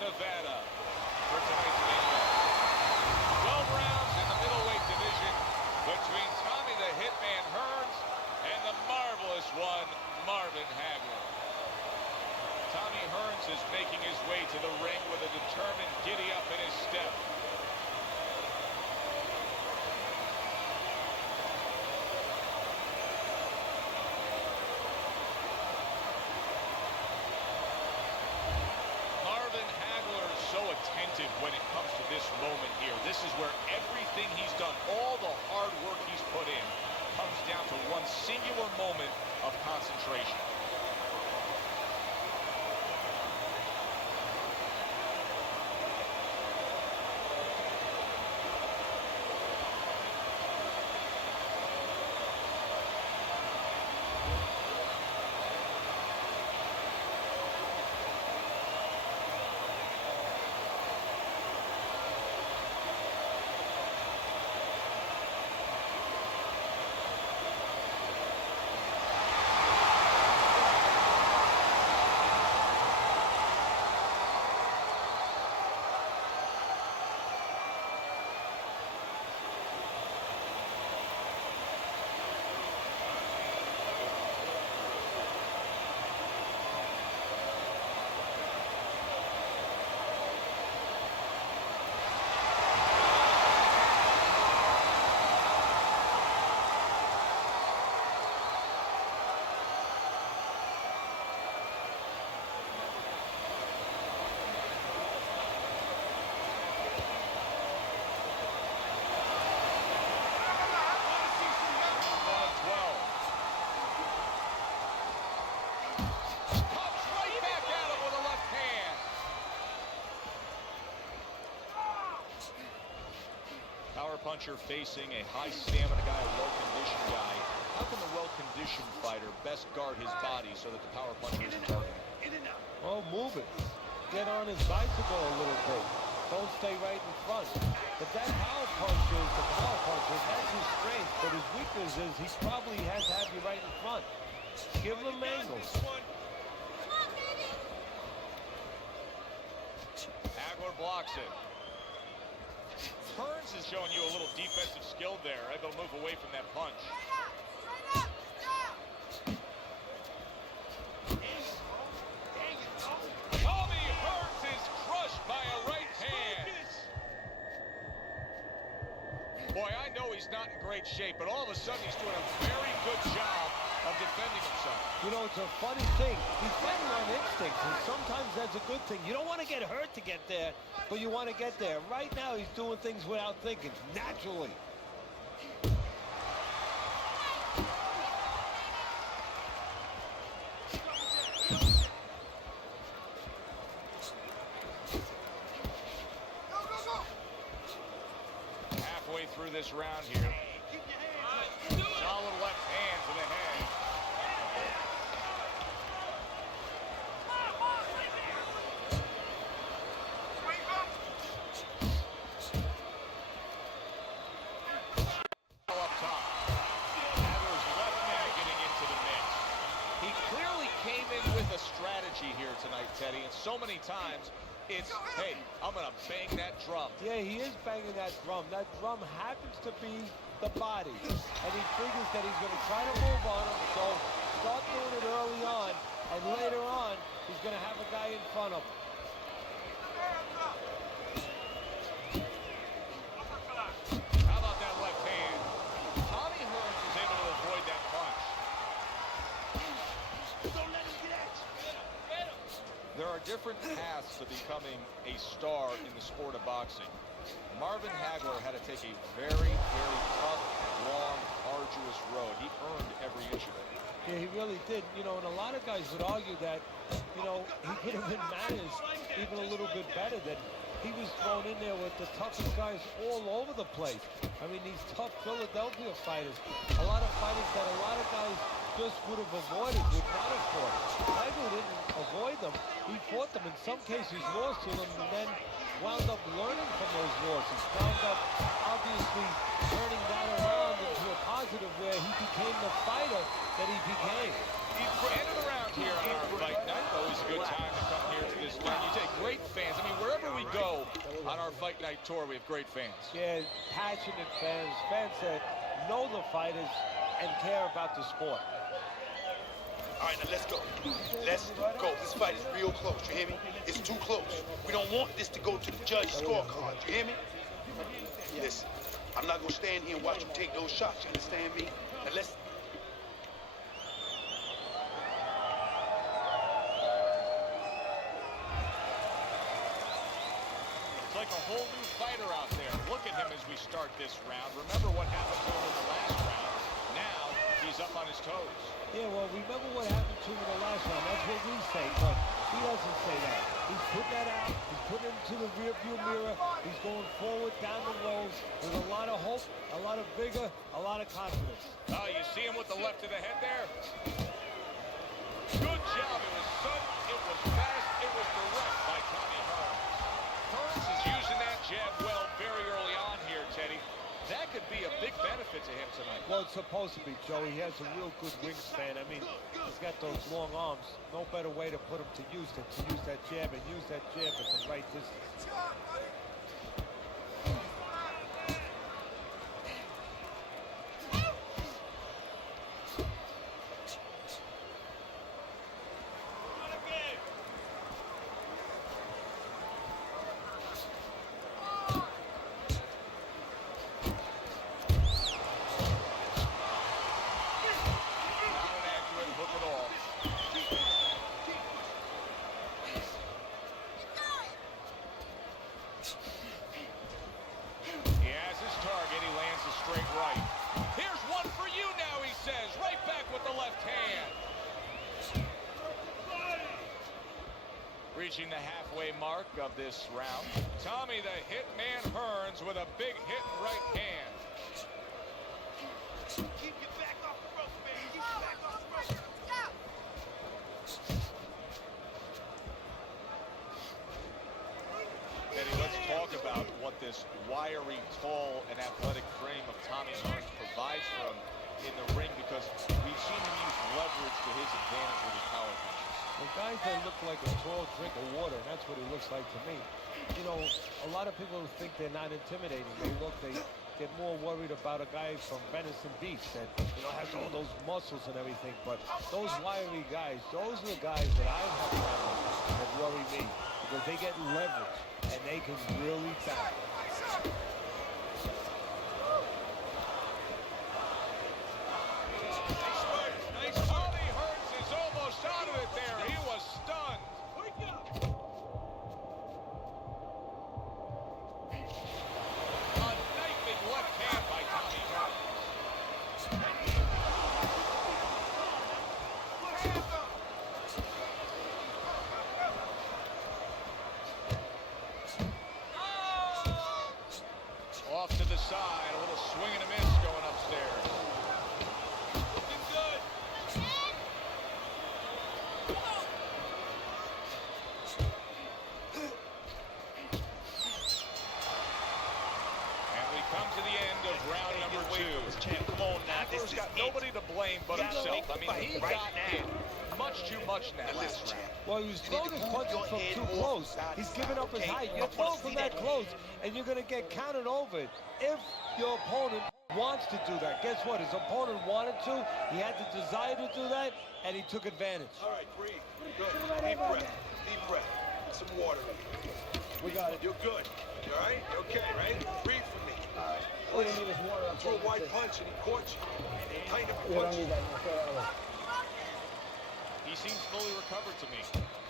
Nevada for tonight's main event. 12 rounds in the middleweight division between Tommy the Hitman Hearns and the marvelous one, Marvin Hagler. Tommy Hearns is making his way to the ring with a determined giddy-up in his step. So attentive when it comes to this moment here. This is where everything he's done, all the hard work he's put in, comes down to one singular moment of concentration. Power puncher facing a high stamina guy, a well-conditioned guy. How can the well-conditioned fighter best guard his body so that the power puncher isn't targeting? Well, move it. Get on his bicycle a little bit. Don't stay right in front. But that power puncher is the power puncher. That's his strength. But his weakness is he probably has to have you right in front. Give him angles. Hagler blocks it. Hearns is showing you a little defensive skill there. Able to move away from that punch. Tommy Hearns is crushed by a right hand. Boy, I know he's not in great shape, but all of a sudden he's doing a very good job of defending himself. You know, it's a funny thing. He's fighting on instinct, and sometimes that's a good thing. You don't want to get hurt to get there, but you want to get there. Right now, he's doing things without thinking, naturally. Halfway through this round here. Solid left hand to the head. Up top. Hagler's left hand getting into the mix. He clearly came in with a strategy here tonight, Teddy, and so many times it's, hey, I'm going to bang that drum. Yeah, he is banging that drum. That drum happens to be the body. And he figures that he's going to try to move on him, so start doing it early on, and later on, he's going to have a guy in front of him. How about that left hand? Tommy Hearns was able to avoid that punch. Don't let him get at you. There are different paths to becoming a star in the sport of boxing. Marvin Hagler had to take a very, very tough, long, arduous road. He earned every inch of it. Yeah, he really did. You know, and a lot of guys would argue that, you know, he could have been managed even a little bit better, that he was thrown in there with the toughest guys all over the place. I mean, these tough Philadelphia fighters, a lot of fighters that a lot of guys just would have avoided, would not have fought. Hagler didn't avoid them. He fought them. In some cases, lost to them, and then wound up learning from those losses. Wound up, obviously, turning that around into a positive where he became the fighter that he became. End of the round here on our fight night. Always a good time to come here to this one. You take great fans. I mean, On our Fight Night tour, we have great fans. Yeah, passionate fans, fans that know the fighters and care about the sport. All right, now let's go. Let's go. This fight is real close, you hear me? It's too close. We don't want this to go to the judge scorecard, you hear me? Listen, I'm not gonna stand here and watch you take those shots, you understand me? Now let's... It's like a whole new fighter out there. Look at him as we start this round. Remember what happened to him in the last round. Now he's up on his toes. Yeah, well, remember what happened to him in the last round. That's what we say, but he doesn't say that. He's putting that out. He's putting it into the rearview mirror. He's going forward down the road with a lot of hope, a lot of vigor, a lot of confidence. Oh, you see him with the left of the head there? Good job. It was sudden, it was fast, it was direct by Tommy Hearns. Hearns is using that jab well very early on here, Teddy. That could be a big benefit to him tonight. Well, it's supposed to be, Joey. He has a real good wingspan. I mean, he's got those long arms. No better way to put him to use than to use that jab and use that jab at the right distance. Reaching the halfway mark of this round. Tommy the Hitman Hearns with a big hit right hand. Keep your back off the rope, man. Keep your back off the rope. Eddie, let's talk about what this wiry, tall, and athletic frame of Tommy Hearns provides for him in the ring, because we've seen him use leverage to his advantage with his power punches. Well, guys that look like a tall drink of water, and that's what he looks like to me. You know, a lot of people think they're not intimidating. They get more worried about a guy from Venison Beach that, you know, has all those muscles and everything. But those wiry guys, those are the guys that I have found that worry me, because they get leverage and they can really back. Off to the side, a little swing and a miss going upstairs. Looking good. And we come to the end of round number 2. Come on now, this Hagler's is got nobody to blame but himself. I mean, he right got now. hit much too much in that last round. Well, he was throwing his punches from too close. He's giving up his height. You're throwing from that close, and you're going to get counted over it. If your opponent wants to do that, guess what? His opponent wanted to. He had the desire to do that, and he took advantage. All right, breathe. Good. Deep breath. Deep breath. Put some water in. We got it. You're good. You all right? You okay, right? Breathe for me. All right. All you need is water. Threw a wide punch and he caught you. Kind of You don't punch. need that. No, throw it over. He seems fully recovered to me.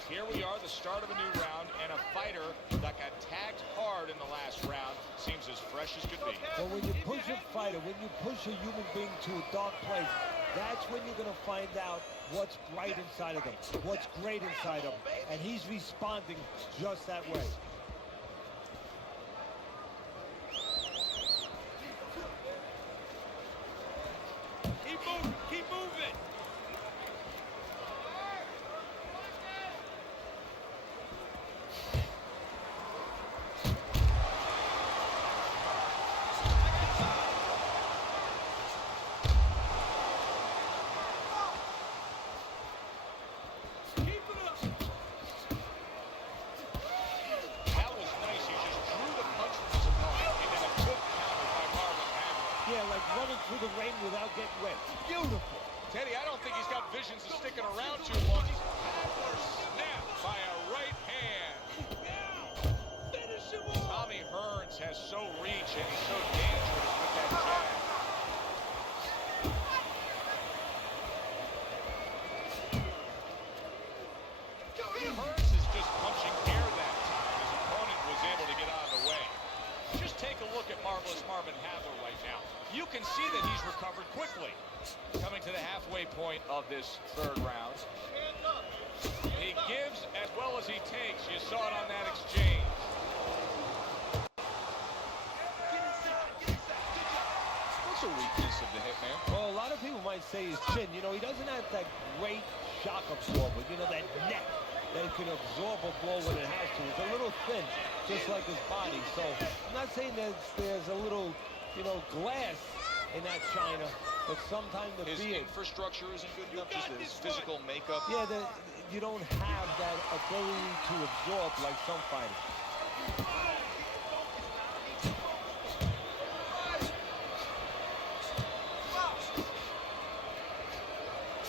Here we are, the start of a new round, and a fighter that got tagged hard in the last round seems as fresh as could be. Well, when you push a fighter, when you push a human being to a dark place, that's when you're going to find out what's bright inside of them, what's great inside of them. And he's responding just that way. Keep moving. Keep moving. Teddy, I don't think he's got visions of sticking around too long. Hagler snapped by a right hand. Tommy Hearns has so reach, and he's so dangerous with that jab. Hearns is just punching air that time. His opponent was able to get out of the way. Just take a look at Marvelous Marvin Hagler right now. You can see that he's recovered quickly. Coming to the halfway point of this third round. He gives as well as he takes. You saw it on that exchange. What's a weakness of the Hitman? Well, a lot of people might say his chin. You know, he doesn't have that great shock absorber. You know, that neck that can absorb a blow when it has to. It's a little thin, just like his body. So I'm not saying that there's a little, you know, glass in that china, but sometimes the his beard, infrastructure isn't good enough, just his physical makeup. yeah, you don't have that ability to absorb like some fighters.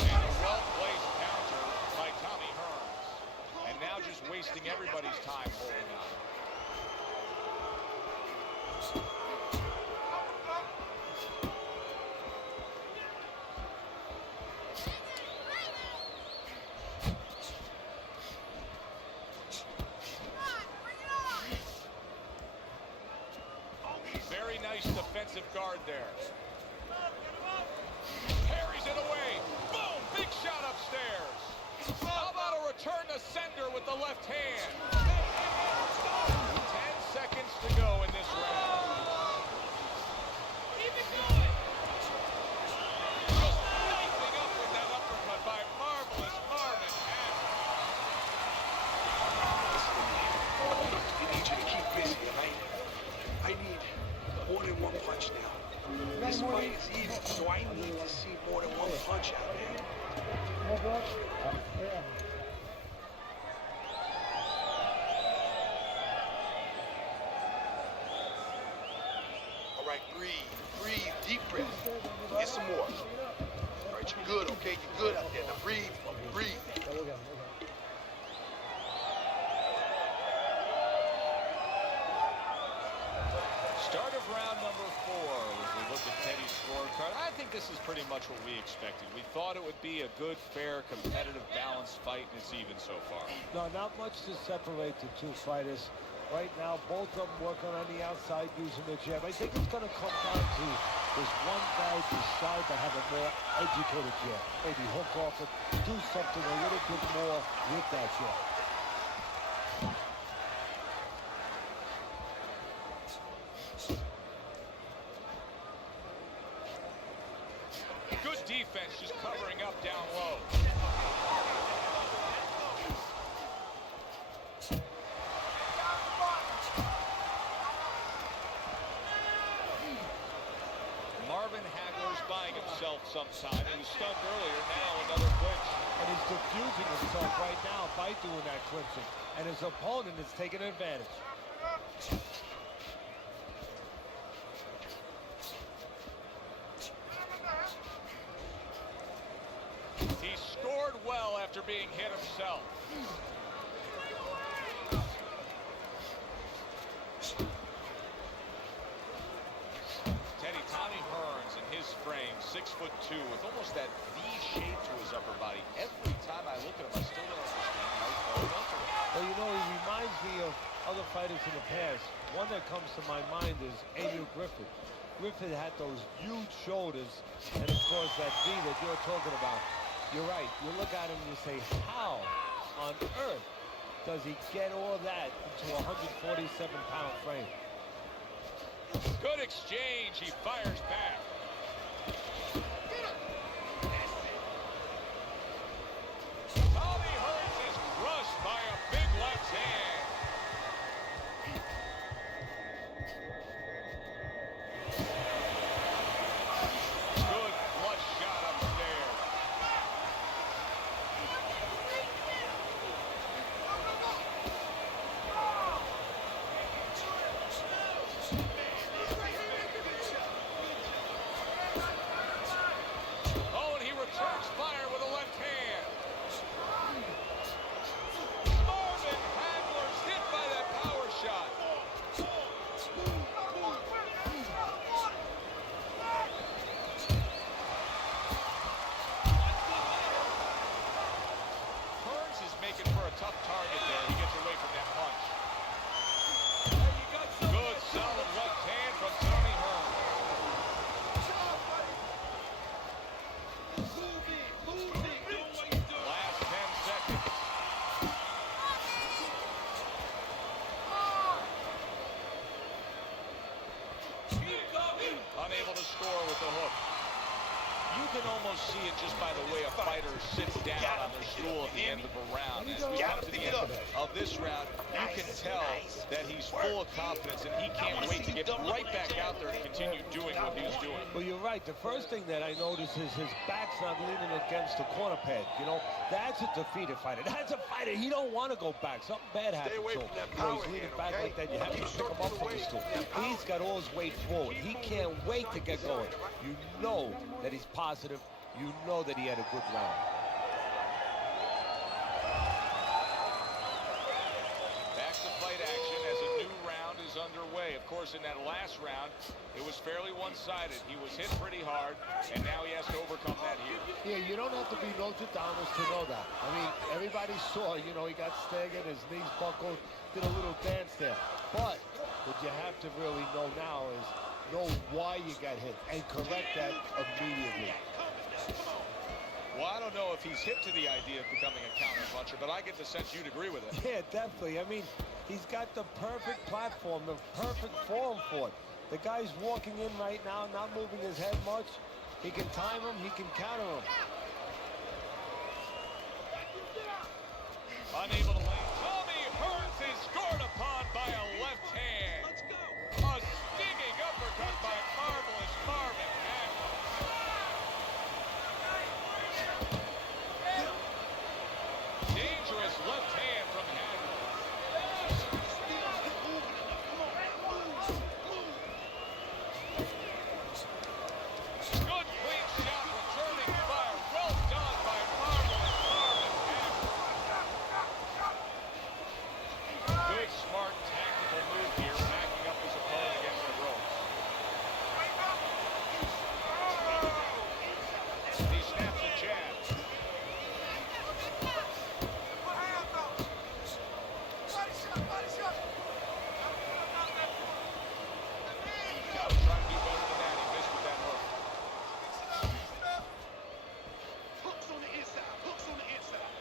And a well-placed counter by Tommy Hearns. And now just wasting everybody's time holding on. Very nice defensive guard there. Parries it away. Boom! Big shot upstairs. How about a return to sender with the left hand? 10 seconds to go in this round. Keep it going. Just knifing up with that uppercut by Marvelous Marvin Hagler. I need you to keep busy, all right? I need more than one punch now. This fight is even, so I need to see more than one punch out there. Yeah. All right, breathe, deep breath. Get some more. All right, you're good, okay? You're good out there. Now breathe. Start of round number 4 as we look at Teddy's scorecard. I think this is pretty much what we expected. We thought it would be a good, fair, competitive, balanced fight, and it's even so far. No, not much to separate the two fighters. Right now, both of them working on the outside using the jab. I think it's going to come down to this one guy decide to have a more educated jab. Maybe hook off it, do something a little bit more with that jab. Good defense, just covering up down low. Marvin Hagler's buying himself some time. He was stunned earlier, now another clinch. And he's diffusing himself right now by doing that clinching. And his opponent is taking advantage. He scored well after being hit himself. Teddy, Tommy Hearns in his frame, 6'2", with almost that V shape to his upper body. Every time I look at him, I still don't understand how he's falling into it. Well, you know, he reminds me of other fighters in the past. One that comes to my mind is Adrian Griffith. Griffith had those huge shoulders, and of course that V that you're talking about. You're right. You look at him and you say, how on earth does he get all that into a 147-pound frame? Good exchange. He fires back. Tommy Hearns is crushed by a big left hand. Good flush shot upstairs. You can almost see it just by the way a fighter sits down on their stool at the end of a round. As we come to the end of this round, you can tell that he's full of confidence and he can't wait to get right back out there and continue doing what he was doing. Well, you're right. The first thing that I notice is his back's not leaning against the corner pad. You know, that's a defeated fighter. That's a fighter. He don't want to go back. Something bad happened. So, you know, he's leaning back like that. You have to pick him up from the stool. He's got all his weight forward. He can't wait to get going. You know that he's positive. You know that he had a good round. Back to fight action as a new round is underway. Of course, in that last round, it was fairly one-sided. He was hit pretty hard, and now he has to overcome that here. Yeah, you don't have to be Nostradamus to know that. I mean, everybody saw, you know, he got staggered, his knees buckled, did a little dance there. But what you have to really know now is know why you got hit and correct that immediately. Well, I don't know if he's hip to the idea of becoming a counter-puncher, but I get the sense you'd agree with it. Yeah, definitely. I mean, he's got the perfect platform, the perfect form for it. The guy's walking in right now, not moving his head much. He can time him, he can counter him. Unable to land. Tommy Hearns is scored upon by a left hand. Let's go. A stinging uppercut by marvelous Marvin. Dangerous left hand from Hagler. Good clean shot, returning fire. Well done by marvelous Marvin Hagler. Good, smart, tactical move here, backing up his opponent against the ropes. He snaps a jab. Gotta try to do better than that. He missed with that hook. Hooks on the inside. Hooks on the inside.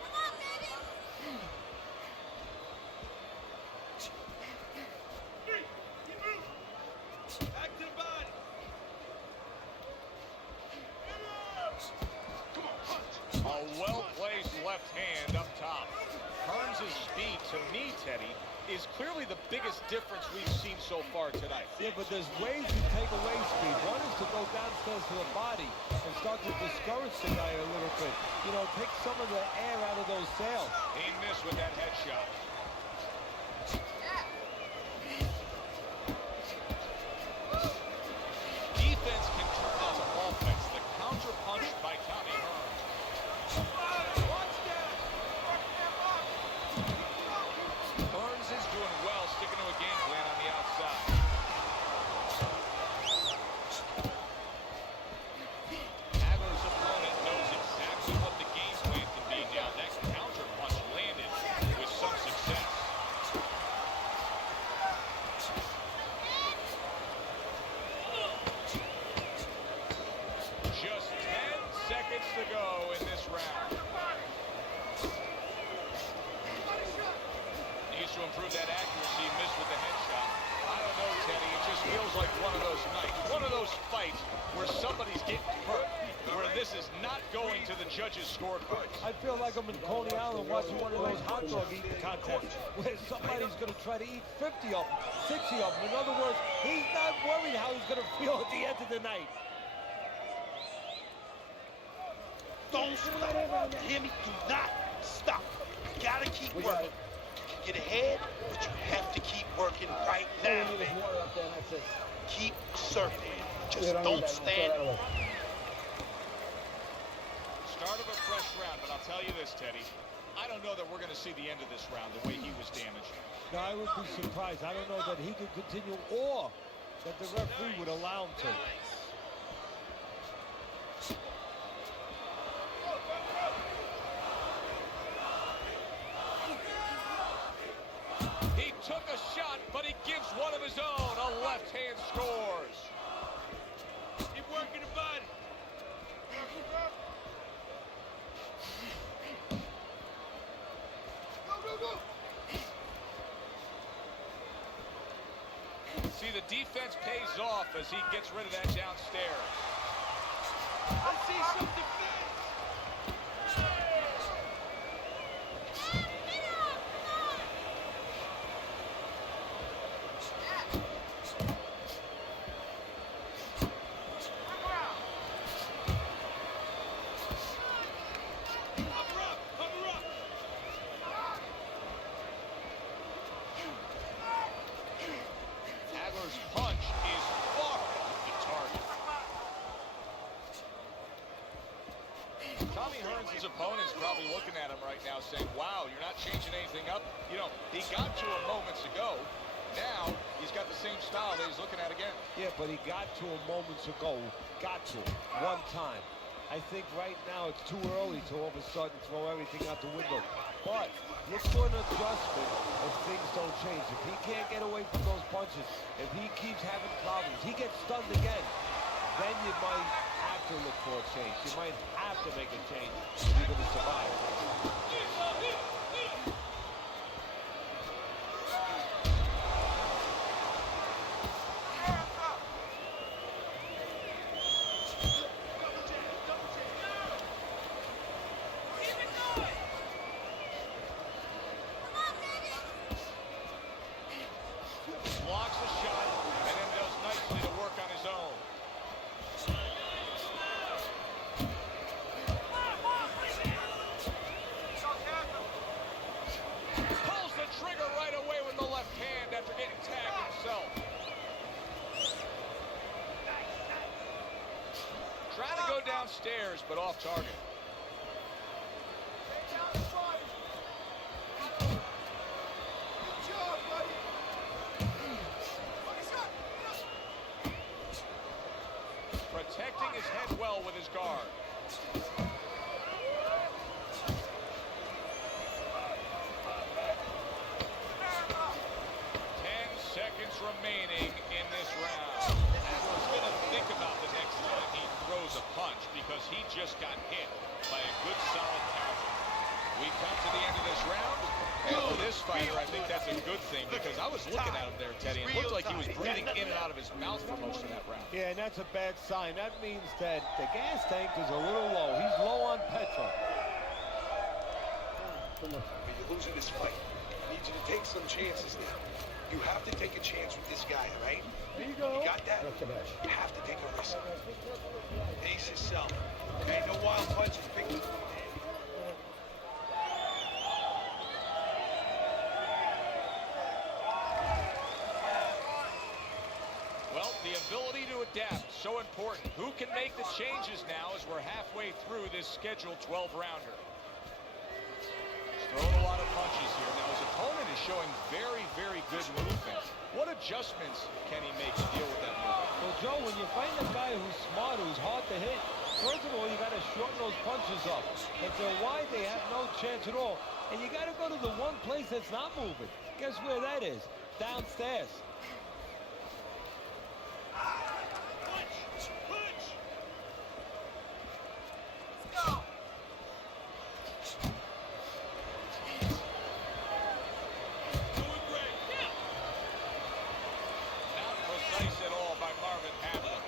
Back to the body. Come on, punch. A well-placed left hand up top. Hearns' speed, to me, Teddy, is clearly the biggest difference we've seen so far tonight. Yeah, but there's ways you take away speed. One is to go downstairs to the body and start to discourage the guy a little bit. You know, take some of the air out of those sails. He missed with that headshot. Defense can turn into offense. The counter punch by Tommy Hearns. Hearns is doing well, sticking to a game plan on the outside. Hagler's opponent knows exactly what the game plan can be now. That counter punch landed with some success. Just 10 seconds to go in this round. Needs to improve that accuracy. Missed with the headshot. I don't know, Teddy. It just feels like one of those nights, one of those fights where somebody's getting hurt, where this is not going to the judges' scorecards. I feel like I'm in Coney Island watching one of those hot dog eating contests where somebody's going to try to eat 50 of them, 60 of them. In other words, he's not worried how he's going to feel at the end of the night. Don't stop. Hear me? Do not stop. You gotta keep working. You can get ahead, but you have to keep working right now, man. Keep circling. Just don't stand. Start of a fresh round, but I'll tell you this, Teddy. I don't know that we're going to see the end of this round the way he was damaged. Now, I would be surprised. I don't know that he could continue or that the referee would allow him to. He took a shot, but he gives one of his own. A left hand scores. Keep working the body. See, the defense pays off as he gets rid of that downstairs. Let's see some defense. Hagler's punch is far off the target. Tommy Hearns' opponent's probably looking at him right now saying, wow, you're not changing anything up. You know, he got to him moments ago. Now he's got the same style that he's looking at again. Yeah, but he got to him moments ago. Got to him one time. I think right now it's too early to all of a sudden throw everything out the window. But look for an adjustment if things don't change. If he can't get away from those punches, if he keeps having problems, he gets stunned again, then you might have to look for a change. You might have to make a change if you're going to survive. Blocks the shot and then does nicely to work on his own. Pulls the trigger right away with the left hand after getting tagged himself. Trying to go downstairs, but off target. Protecting his head well with his guard. 10 seconds remaining in this round. Hagler's going to think about the next time he throws a punch because he just got hit by a good solid counter. We come to the end of this round, and for this fighter, I think that's a good thing because I was looking at him there, Teddy, and it looked like he was breathing in and out of his mouth for most of that round. Yeah, and that's a bad sign. That means that the gas tank is a little low. He's low on petrol. You're losing this fight. I need you to take some chances now. You have to take a chance with this guy, all right? There you go. You got that? You have to take a risk. Pace yourself. Okay, no wild punches. Pick up. Well, the ability to adapt, so important. Who can make the changes now as we're halfway through this scheduled 12-rounder? He's throwing a lot of punches here. Now, his opponent is showing very, very good movement. What adjustments can he make to deal with that movement? Well, Joe, when you find a guy who's smart, who's hard to hit, first of all, you got to shorten those punches up. If they're wide, they have no chance at all. And you got to go to the one place that's not moving. Guess where that is? Downstairs. Not precise at all by Marvin Hagler.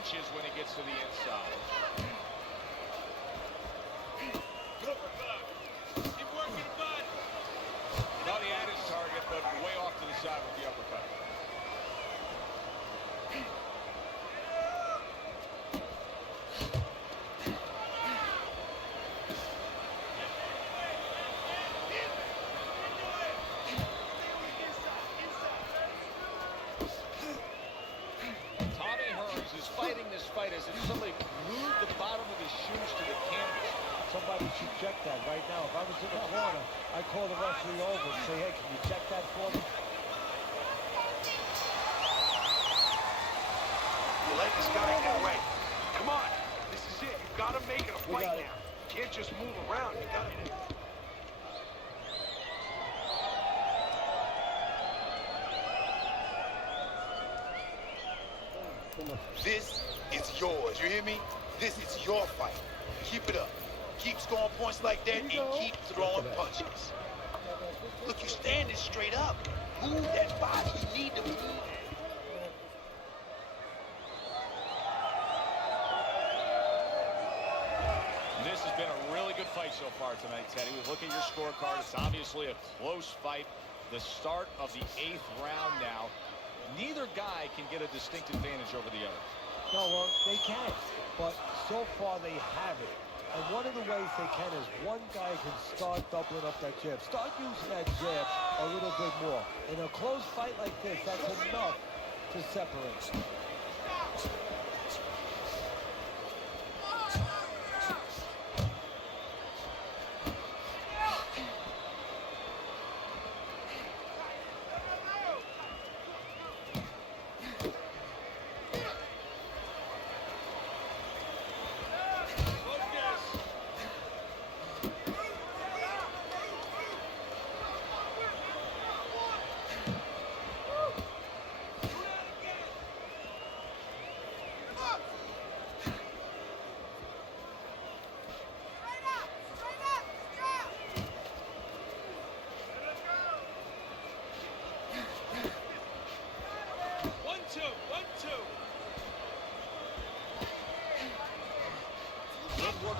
flinches when he gets to the inside. Thought he had his target, but way off to the side with the uppercut. Fighting this fight as if somebody glued the bottom of his shoes to the canvas. Somebody should check that right now. If I was in the corner, I'd call the referee over and say, hey, can you check that for me? You let this guy get away. Come on. This is it. You gotta make it a fight now. You can't just move around. You gotta... This is yours, you hear me? This is your fight. Keep it up. Keep scoring points like that and keep throwing punches. Look, you're standing straight up. Move that body. You need to move. This has been a really good fight so far tonight, Teddy. We look at your scorecard. It's obviously a close fight. The start of the 8th round now. Neither guy can get a distinct advantage over the other. No, well, they can, but so far they haven't. And one of the ways they can is one guy can start doubling up that jab. Start using that jab a little bit more. In a close fight like this, that's enough to separate.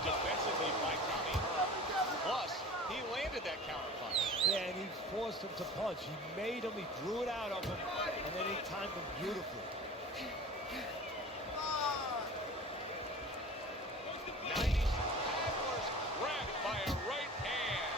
Defensively by Tommy Hearns. Plus, he landed that counter punch. Yeah, and he forced him to punch. He made him, he drew it out of him, and then he timed him beautifully. 90 Hagler's grabbed by a right hand.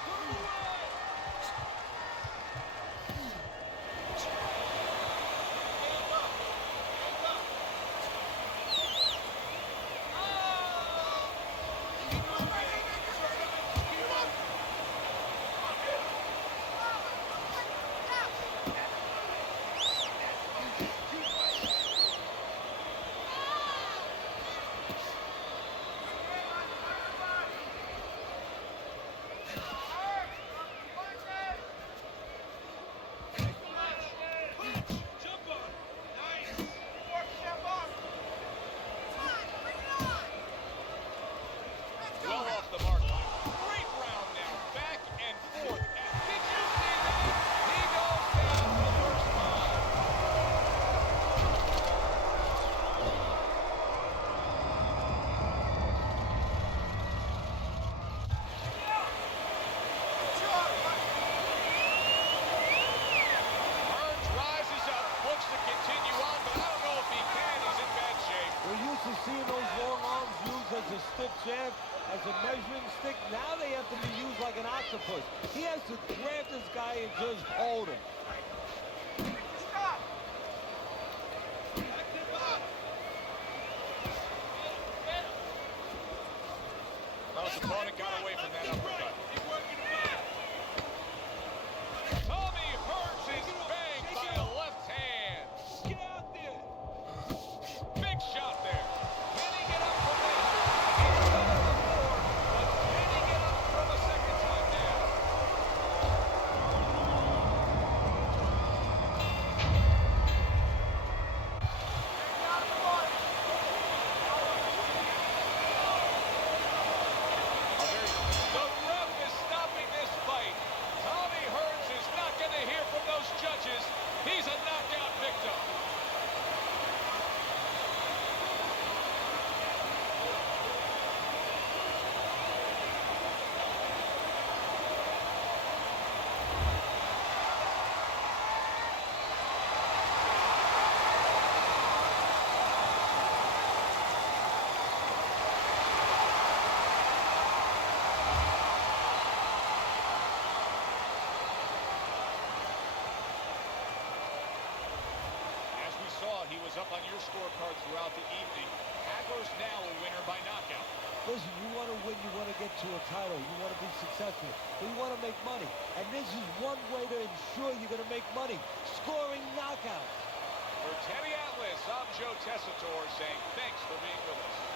up on your scorecard throughout the evening. Hagler's now a winner by knockout. Listen, you want to win, you want to get to a title, you want to be successful, but you want to make money. And this is one way to ensure you're going to make money, scoring knockouts. For Teddy Atlas, I'm Joe Tessitore saying thanks for being with us.